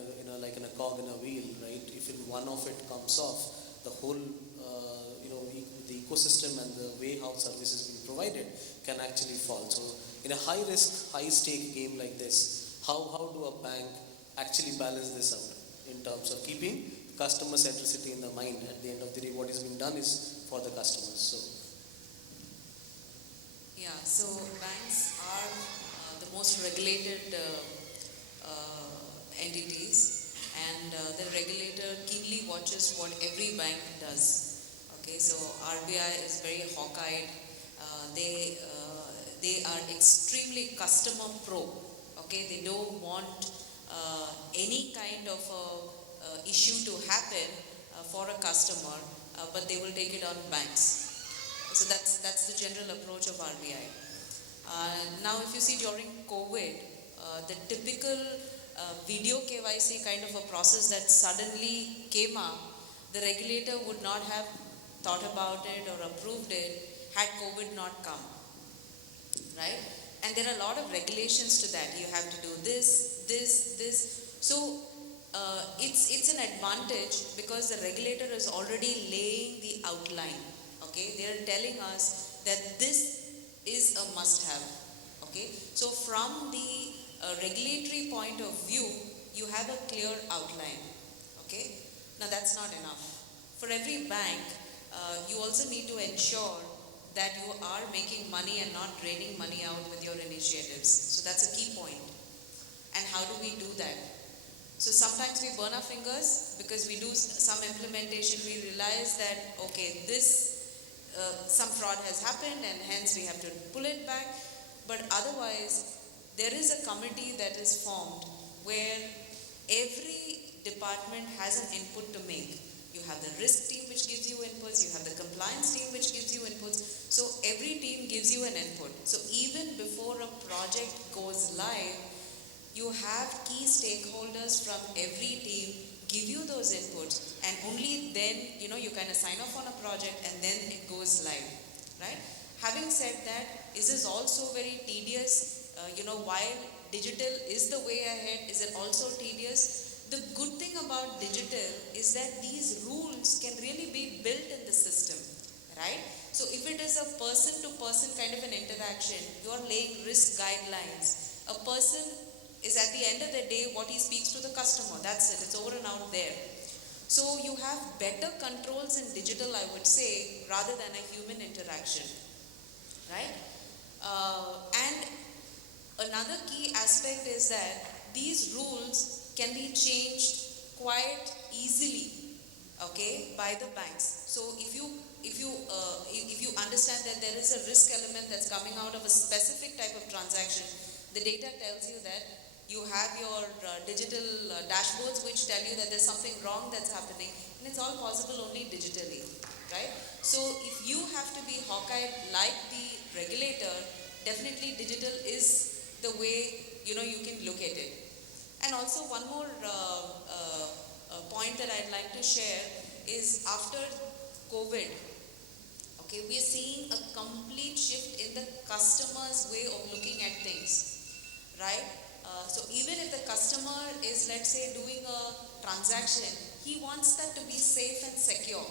a cog in a wheel, right? If one of it comes off, the whole the ecosystem and the way how service is being provided can actually fall. So in a high risk, high stake game like this, how do a bank actually balance this out in terms of keeping customer centricity in the mind? At the end of the day, what is being done is for the customers. So yeah, so banks are the most regulated entities, and the regulator keenly watches what every bank does. Okay, so RBI is very hawk-eyed. They are extremely customer pro. Okay, they don't want any kind of issue to happen for a customer, but they will take it on banks. So that's the general approach of RBI. Now, if you see during COVID, the typical video KYC kind of a process that suddenly came up, the regulator would not have thought about it or approved it had COVID not come, right? And there are a lot of regulations to that. You have to do this. So it's an advantage because the regulator is already laying the outline. Okay, they are telling us that this is a must-have. Okay, so from the regulatory point of view, you have a clear outline. Okay, now that's not enough. For every bank, you also need to ensure that you are making money and not draining money out with your initiatives. So that's a key point. And how do we do that? So sometimes we burn our fingers because we do some implementation. We realize that, okay, some fraud has happened and hence we have to pull it back. But otherwise, there is a committee that is formed where every department has an input to make. You have the risk team which gives you inputs, you have the compliance team which gives you inputs. So every team gives you an input. So even before a project goes live, you have key stakeholders from every team give you those inputs, and only then you kind of sign off on a project and then it goes live, right? Having said that, is this also very tedious? While digital is the way ahead, is it also tedious? The good thing about digital is that these rules can really be built in the system, right? So if it is a person-to-person kind of an interaction, you are laying risk guidelines. A person is at the end of the day what he speaks to the customer. That's it. It's over and out there. So you have better controls in digital, I would say, rather than a human interaction, right? And another key aspect is that these rules can be changed quite easily, okay, by the banks. So if you understand that there is a risk element that's coming out of a specific type of transaction, the data tells you that you have your digital dashboards which tell you that there's something wrong that's happening, and it's all possible only digitally, right? So if you have to be hawk-eyed like the regulator, definitely digital is the way you can look at it. And also one more point that I'd like to share is after COVID, okay, we are seeing a complete shift in the customer's way of looking at things, right? So even if the customer is, let's say, doing a transaction, he wants that to be safe and secure.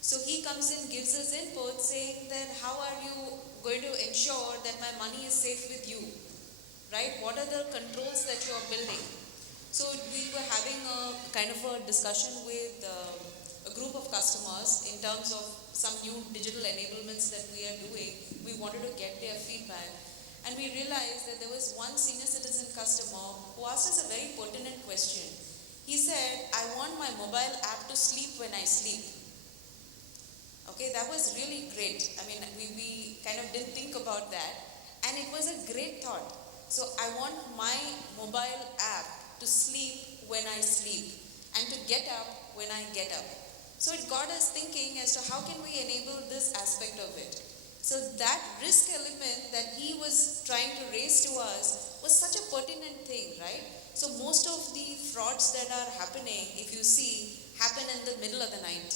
So he comes in, gives us input saying that how are you going to ensure that my money is safe with you, right? What are the controls that you are building? So we were having a kind of a discussion with a group of customers in terms of some new digital enablements that we are doing. We wanted to get their feedback. And we realized that there was one senior citizen customer who asked us a very pertinent question. He said, I want my mobile app to sleep when I sleep. Okay, that was really great. I mean, we kind of didn't think about that. And it was a great thought. So I want my mobile app to sleep when I sleep and to get up when I get up. So it got us thinking as to how can we enable this aspect of it. So that risk element that he was trying to raise to us was such a pertinent thing, right? So most of the frauds that are happening, if you see, happen in the middle of the night.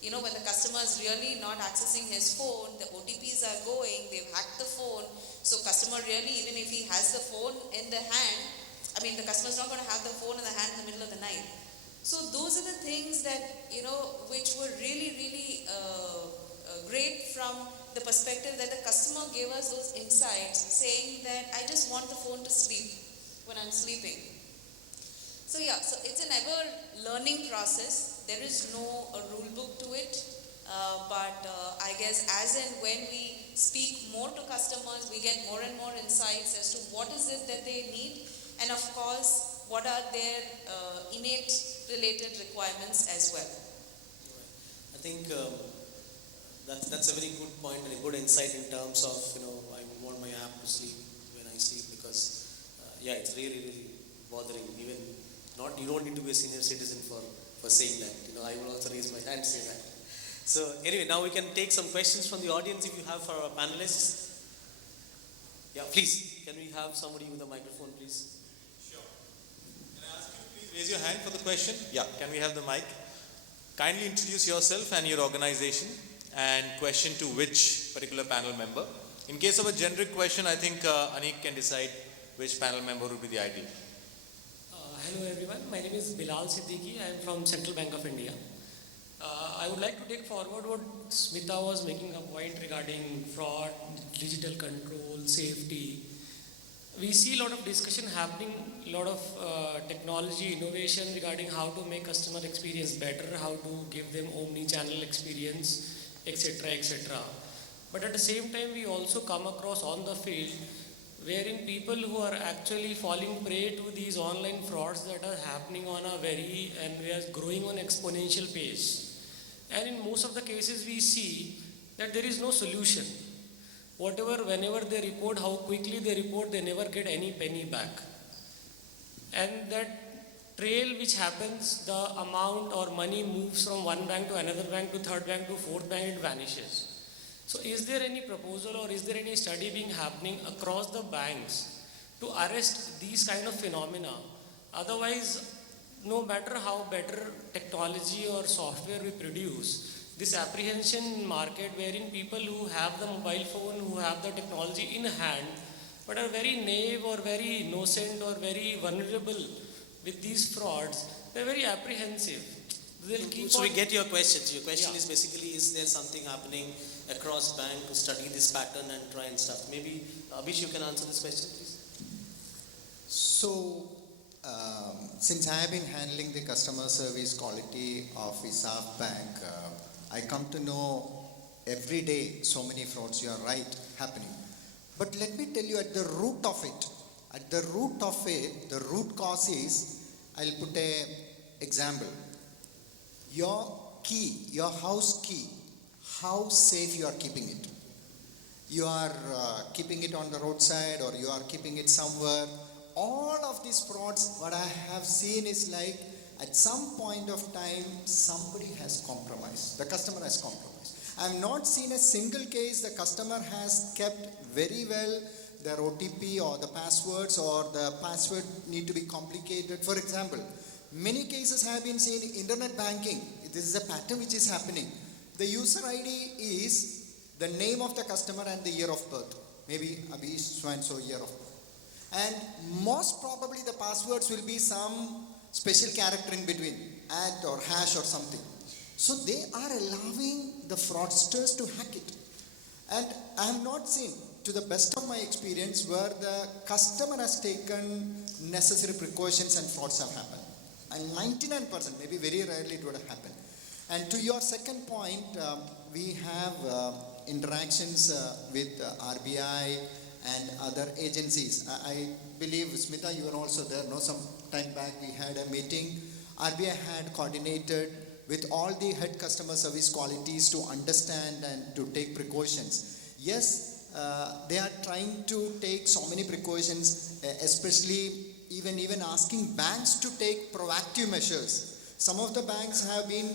When the customer is really not accessing his phone, the OTPs are going, they've hacked the phone. So customer really, even if he has the phone in the hand, the customer's not going to have the phone in the hand in the middle of the night. So those are the things that, which were really, really great from the perspective that the customer gave us those insights saying that I just want the phone to sleep. when I'm sleeping. So yeah, so it's an ever learning process. There is no rule book to it, but I guess as and when we speak more to customers, we get more and more insights as to what is it that they need, and of course, what are their innate related requirements as well. I think that's a very good point and a good insight in terms of, I want my app to sleep when I sleep, because it's really bothering. Even not, you don't need to be a senior citizen for saying that. I will also raise my hand and say that. So anyway, now we can take some questions from the audience if you have for our panelists. Yeah, please. Can we have somebody with a microphone, please? Sure. Can I ask you to please raise your hand for the question? Yeah, can we have the mic? Kindly introduce yourself and your organization and question to which particular panel member. In case of a generic question, I think Anik can decide which panel member would be the ideal. Hello everyone, my name is Bilal Siddiqui. I am from Central Bank of India. I would like to take forward what Smitha was making a point regarding fraud, digital control, safety. We see a lot of discussion happening, a lot of technology innovation regarding how to make customer experience better, how to give them omni-channel experience, etc., etc. But at the same time, we also come across on the field wherein people who are actually falling prey to these online frauds that are happening on a and we are growing on exponential pace. And in most of the cases we see that there is no solution. Whenever they report, how quickly they report, they never get any penny back. And that trail which happens, the amount or money moves from one bank to another bank to third bank to fourth bank, it vanishes. So is there any proposal or is there any study being happening across the banks to arrest these kind of phenomena? Otherwise, no matter how better technology or software we produce, this apprehension market wherein people who have the mobile phone, who have the technology in hand, but are very naive or very innocent or very vulnerable with these frauds, they're very apprehensive. So we get your question. So your question is basically, is there something happening across bank to study this pattern and try and stuff? Maybe Abiesh, you can answer this question, please. So, since I have been handling the customer service quality of ESAF Bank, I come to know every day so many frauds, you are right, happening. But let me tell you at the root of it, the root cause is, I'll put an example. Your key, your house key, how safe you are keeping it. You are keeping it on the roadside or you are keeping it somewhere. All of these frauds, what I have seen is like at some point of time, somebody has compromised. The customer has compromised. I have not seen a single case the customer has kept very well their OTP or the passwords or the password need to be complicated. For example, many cases have been seen in internet banking. This is a pattern which is happening. The user ID is the name of the customer and the year of birth. Maybe Abiesh so-and-so year of birth. And most probably the passwords will be some special character in between, @ or hash or something. So they are allowing the fraudsters to hack it. And I have not seen, to the best of my experience, where the customer has taken necessary precautions and frauds have happened. And 99%, maybe very rarely it would have happened. And to your second point, we have interactions with RBI and other agencies. I believe, Smitha, you were also there, some time back we had a meeting. RBI had coordinated with all the head customer service qualities to understand and to take precautions. Yes, they are trying to take so many precautions, especially even asking banks to take proactive measures. Some of the banks have been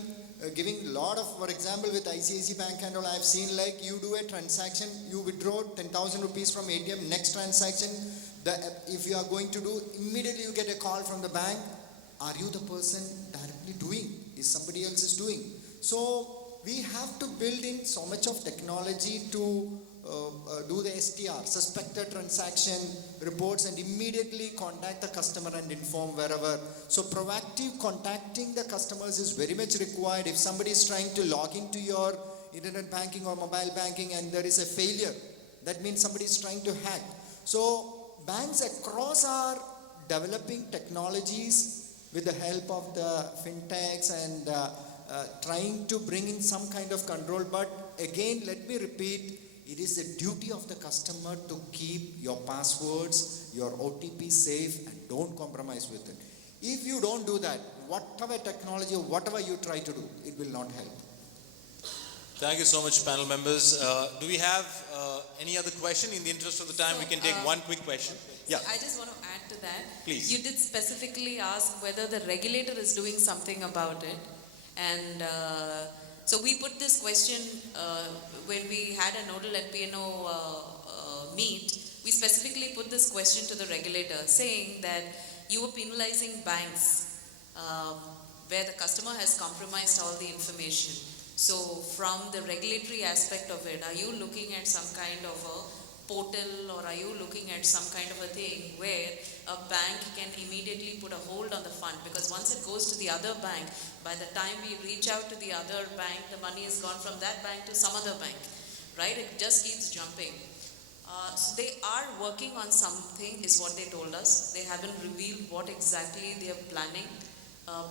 giving a lot of, for example, with ICICI Bank and all, I have seen like you do a transaction, you withdraw 10,000 rupees from ATM, next transaction, if you are going to do, immediately you get a call from the bank. Are you the person directly doing? Is somebody else is doing? So we have to build in so much of technology to do the STR, suspected transaction reports, and immediately contact the customer and inform wherever. So proactive contacting the customers is very much required. If somebody is trying to log into your internet banking or mobile banking and there is a failure, that means somebody is trying to hack. So banks across are developing technologies with the help of the fintechs and trying to bring in some kind of control. But again, let me repeat, it is the duty of the customer to keep your passwords, your OTP safe, and don't compromise with it. If you don't do that, whatever technology, whatever you try to do, it will not help. Thank you so much, panel members. Do we have any other question? In the interest of the time, we can take one quick question. Yeah. I just want to add to that. Please. You did specifically ask whether the regulator is doing something about it. And so we put this question when we had a nodal and PNO meet. We specifically put this question to the regulator saying that you were penalizing banks where the customer has compromised all the information. So from the regulatory aspect of it, are you looking at some kind of a portal, or are you looking at some kind of a thing where a bank can immediately put a hold on the fund? Because once it goes to the other bank, by the time we reach out to the other bank, the money is gone from that bank to some other bank, right? It just keeps jumping. So they are working on something, is what they told us. They haven't revealed what exactly they are planning,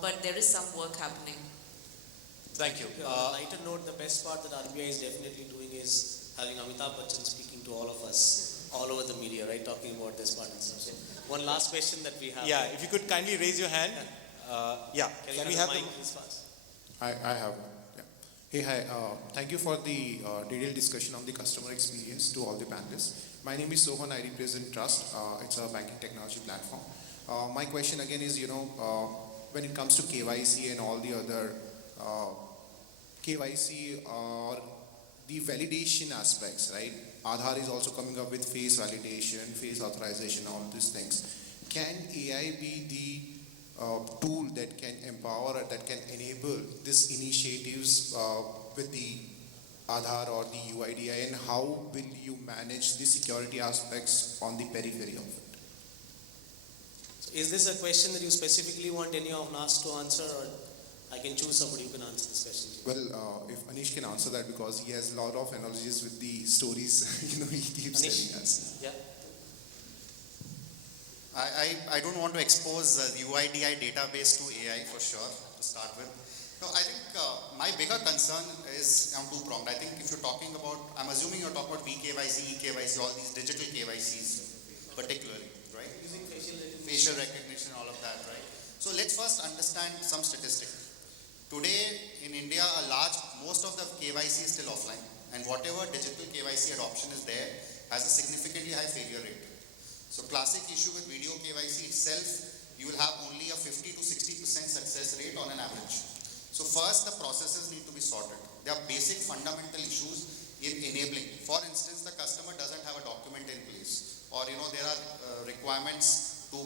but there is some work happening. Thank you. On a lighter note, the best part that RBI is definitely doing is having Amitabh Bachchan speaking to all of us, all over the media, right, talking about this part and stuff. So one last question that we have. Yeah, if you could kindly raise your hand. Yeah, Can we have the mic, please, fast? I have one. Yeah. Hey, hi. Thank you for the detailed discussion on the customer experience to all the panelists. My name is Sohan. I represent Trust. It's a banking technology platform. My question again is, when it comes to KYC and all the other KYC or the validation aspects, right? Aadhaar is also coming up with face validation, face authorization, all these things. Can AI be the tool that can empower or that can enable these initiatives with the Aadhaar or the UIDI, and how will you manage the security aspects on the periphery of it? So is this a question that you specifically want any of us to answer, or I can choose somebody who can answer this question? Well, if Anish can answer that, because he has a lot of analogies with the stories, he keeps Anish? telling us. Yeah. I don't want to expose the UIDI database to AI for sure, to start with. No, I think my bigger concern is two-pronged. I think if you're talking about, I'm assuming you're talking about VKYC, eKYC, all these digital KYCs particularly, right? Using facial recognition, all of that, right? So let's first understand some statistics. Today in India, most of the KYC is still offline, and whatever digital KYC adoption is there has a significantly high failure rate. So classic issue with video KYC itself, you will have only a 50 to 60% success rate on an average. So first, the processes need to be sorted. There are basic fundamental issues in enabling. For instance, the customer doesn't have a document in place, or there are requirements to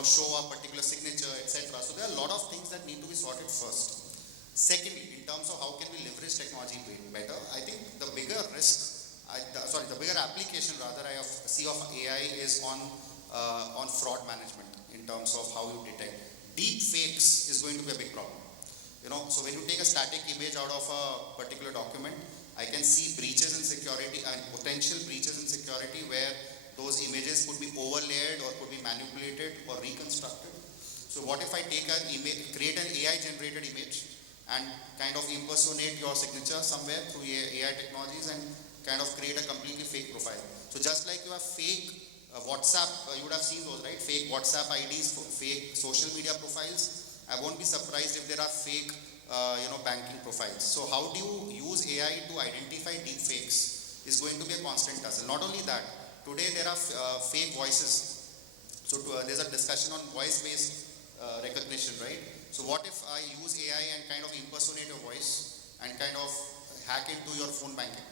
show a particular signature, etc. So there are a lot of things that need to be sorted first. Secondly, in terms of how can we leverage technology better, I think the bigger the bigger application rather I see of AI is on fraud management in terms of how you detect. Deep fakes is going to be a big problem. So when you take a static image out of a particular document, I can see breaches in security and potential breaches in security where those images could be overlaid or could be manipulated or reconstructed. So what if I take an image, create an AI generated image and kind of impersonate your signature somewhere through AI technologies and kind of create a completely fake profile. So just like you have fake WhatsApp, you would have seen those, right? Fake WhatsApp IDs, fake social media profiles. I won't be surprised if there are fake, banking profiles. So how do you use AI to identify deep fakes is going to be a constant tussle. Not only that, today there are fake voices. So there's a discussion on voice-based recognition, right? So what if I use AI and kind of impersonate your voice and kind of hack into your phone banking?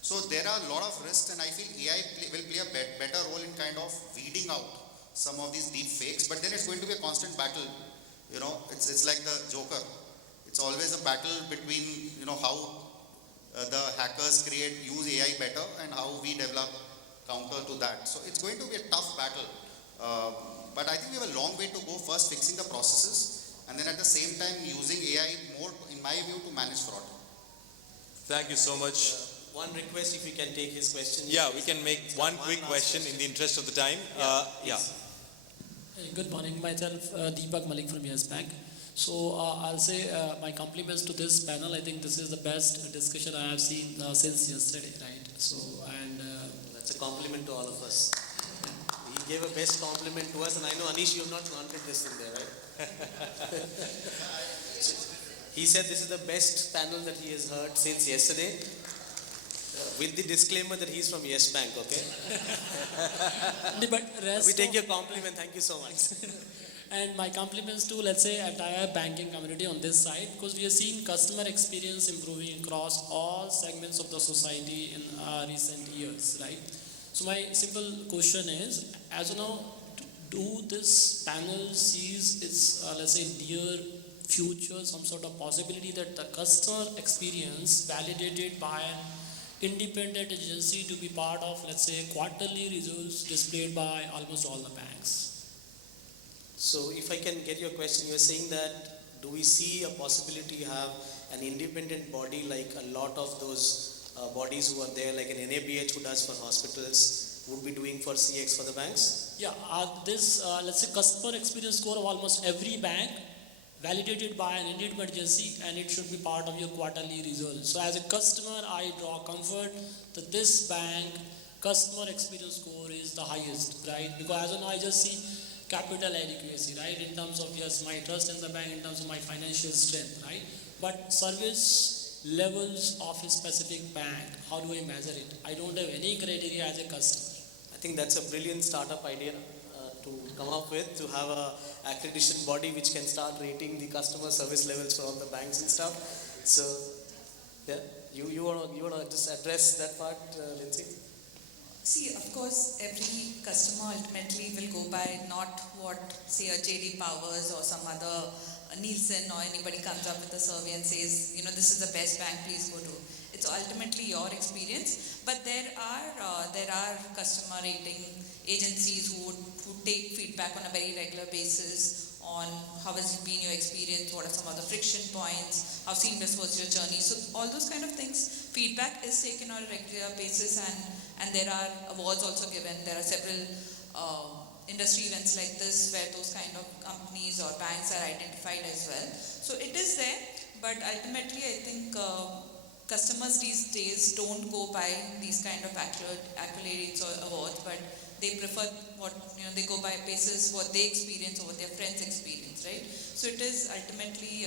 So there are a lot of risks, and I feel AI will play a better role in kind of weeding out some of these deep fakes, but then it's going to be a constant battle. It's like the Joker. It's always a battle between, how the hackers use AI better and how we develop counter to that. So it's going to be a tough battle. But I think we have a long way to go, first fixing the processes, and then at the same time using AI more, in my view, to manage fraud. Thank you so much. One request, if you can take his question. Yeah, we can make one quick question in the interest of the time. Yeah. Hey, good morning. Myself, Deepak Malik from ESAF Bank. So I'll say my compliments to this panel. I think this is the best discussion I have seen since yesterday, right? So and That's a compliment to all of us. He gave a best compliment to us, and I know Anish, you have not planted this in there, right? He said this is the best panel that he has heard since yesterday, with the disclaimer that he's from Yes Bank, okay? but rest We take your compliment, thank you so much. and my compliments to, let's say, entire banking community on this side, because we have seen customer experience improving across all segments of the society in recent years, right? So my simple question is, as you know, do this panel sees its, let's say, near future, some sort of possibility that the customer experience validated by an independent agency to be part of, let's say, quarterly results displayed by almost all the banks? So if I can get your question, you are saying that do we see a possibility to have an independent body like a lot of those bodies who are there, like an NABH who does for hospitals, would be doing for CX for the banks? Yeah, this, let's say, customer experience score of almost every bank validated by an independent agency, and it should be part of your quarterly results. So as a customer, I draw comfort that this bank customer experience score is the highest, right? Because as of now, I just see capital adequacy, right? In terms of, yes, my trust in the bank, in terms of my financial strength, right? But service levels of a specific bank, how do I measure it? I don't have any criteria as a customer. I think that's a brilliant startup idea to come up with, to have a accreditation body which can start rating the customer service levels for all the banks and stuff. So, yeah, you wanna just address that part, Lincy? See, of course, every customer ultimately will go by not what, say, a JD Powers or some other Nielsen or anybody comes up with a survey and says, you know, this is the best bank, please go to. It's ultimately your experience, but there are customer rating agencies who take feedback on a very regular basis on how has been your experience, what are some of the friction points, how seamless was your journey. So all those kind of things, feedback is taken on a regular basis, and there are awards also given. There are several industry events like this where those kind of companies or banks are identified as well. So it is there, but ultimately I think customers these days don't go by these kind of accolades or awards, but they prefer what, you know, they go by basis what they experience or what their friends experience, right? So it is ultimately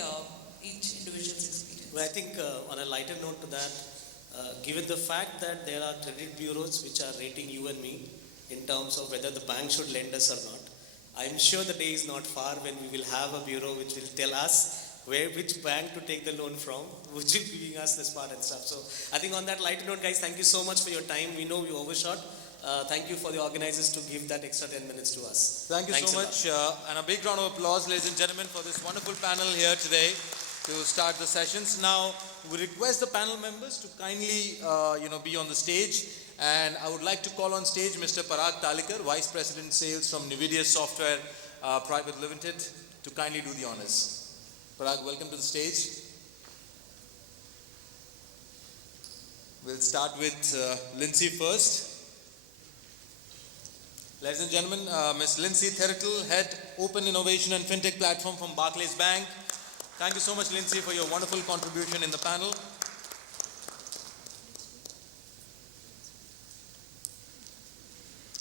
each individual's experience. Well, I think on a lighter note to that, given the fact that there are credit bureaus which are rating you and me in terms of whether the bank should lend us or not, I'm sure the day is not far when we will have a bureau which will tell us which bank to take the loan from, which will be giving us this part and stuff. So I think on that lighter note, guys, thank you so much for your time. We know we overshot. Thank you for the organizers to give that extra 10 minutes to us. Thanks so much, and a big round of applause, ladies and gentlemen, for this wonderful panel here today to start the sessions. Now, we request the panel members to kindly, be on the stage, and I would like to call on stage Mr. Parag Talikar, Vice President Sales from NVIDIA Software Private Limited, to kindly do the honors. Parag, welcome to the stage. We'll start with Lincy first. Ladies and gentlemen, Ms. Lincy Therattil, Head Open Innovation and Fintech Platform from Barclays Bank. Thank you so much, Lincy, for your wonderful contribution in the panel.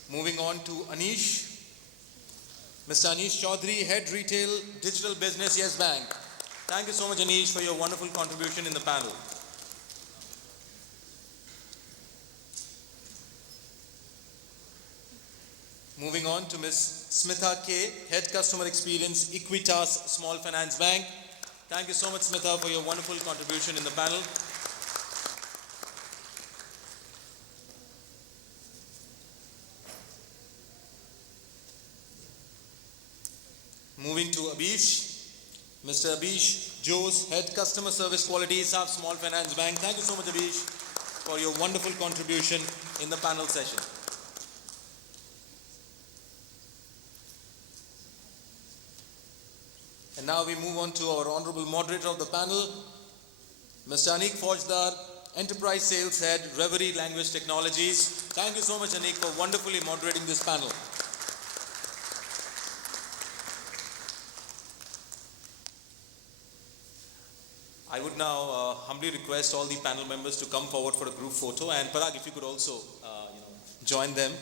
Moving on to Anish. Mr. Anish Chowdhary, Head Retail Digital Business, Yes Bank. Thank you so much, Anish, for your wonderful contribution in the panel. Moving on to Ms. Smitha K, Head Customer Experience, Equitas Small Finance Bank. Thank you so much, Smitha, for your wonderful contribution in the panel. Moving to Abiesh. Mr. Abiesh Jose, Head Customer Service Quality, ESAF Small Finance Bank. Thank you so much, Abiesh, for your wonderful contribution in the panel session. And now we move on to our honorable moderator of the panel, Mr. Anik Fouzdar, Enterprise Sales Head, Reverie Language Technologies. Thank you so much, Anik, for wonderfully moderating this panel. I would now humbly request all the panel members to come forward for a group photo, and Parag, if you could also join them.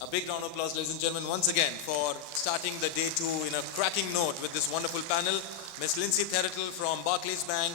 A big round of applause, ladies and gentlemen, once again for starting the day 2 in a cracking note with this wonderful panel. Ms. Lincy Therattil from Barclays Bank,